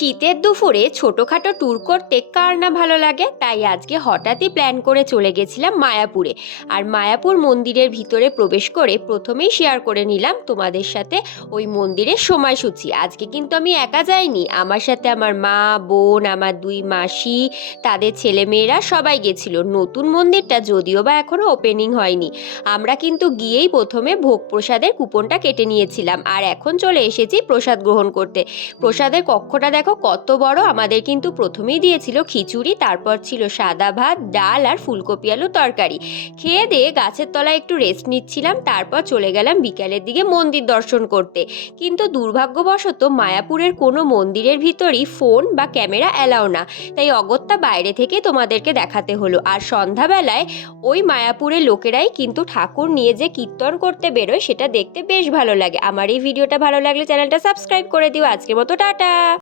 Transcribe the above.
শীতের দুপুরে ছোটোখাটো ট্যুর করতে কার না ভালো লাগে। তাই আজকে হঠাৎই প্ল্যান করে চলে গেছিলাম মায়াপুরে। আর মায়াপুর মন্দিরের ভিতরে প্রবেশ করে প্রথমেই শেয়ার করে নিলাম তোমাদের সাথে ওই মন্দিরের সময়সূচি। আজকে কিন্তু আমি একা যাইনি, আমার সাথে আমার মা, বোন, আমার দুই মাসি, তাদের ছেলেমেয়েরা সবাই গেছিল। নতুন মন্দিরটা যদিও বা এখনও ওপেনিং হয়নি। আমরা কিন্তু গিয়েই প্রথমে ভোগ প্রসাদের কুপনটা কেটে নিয়েছিলাম, আর এখন চলে এসেছি প্রসাদ গ্রহণ করতে। প্রসাদের কক্ষটা দেখো কত বড়। আমাদের কিন্তু প্রথমেই দিয়েছিল খিচুড়ি, তারপর ছিল সাদা ভাত, ডাল আর ফুলকপি আলু তরকারি। খেয়ে দিয়ে গাছের তলায় একটু রেস্ট নিচ্ছিলাম, তারপর চলে গেলাম বিকালের দিকে মন্দির দর্শন করতে। কিন্তু দুর্ভাগ্যবশত মায়াপুরের কোনো মন্দিরের ভিতরই ফোন বা ক্যামেরা অ্যালাউ না, তাই অগত্যা বাইরে থেকে তোমাদেরকে দেখাতে হলো। আর সন্ধ্যাবেলায় ওই মায়াপুরের লোকেরাই কিন্তু ঠাকুর নিয়ে যে কীর্তন করতে বেরোয়, সেটা দেখতে বেশ ভালো লাগে। আমার এই ভিডিওটা ভালো লাগলে চ্যানেলটা সাবস্ক্রাইব করে দিও। আজকের মতো টাটা।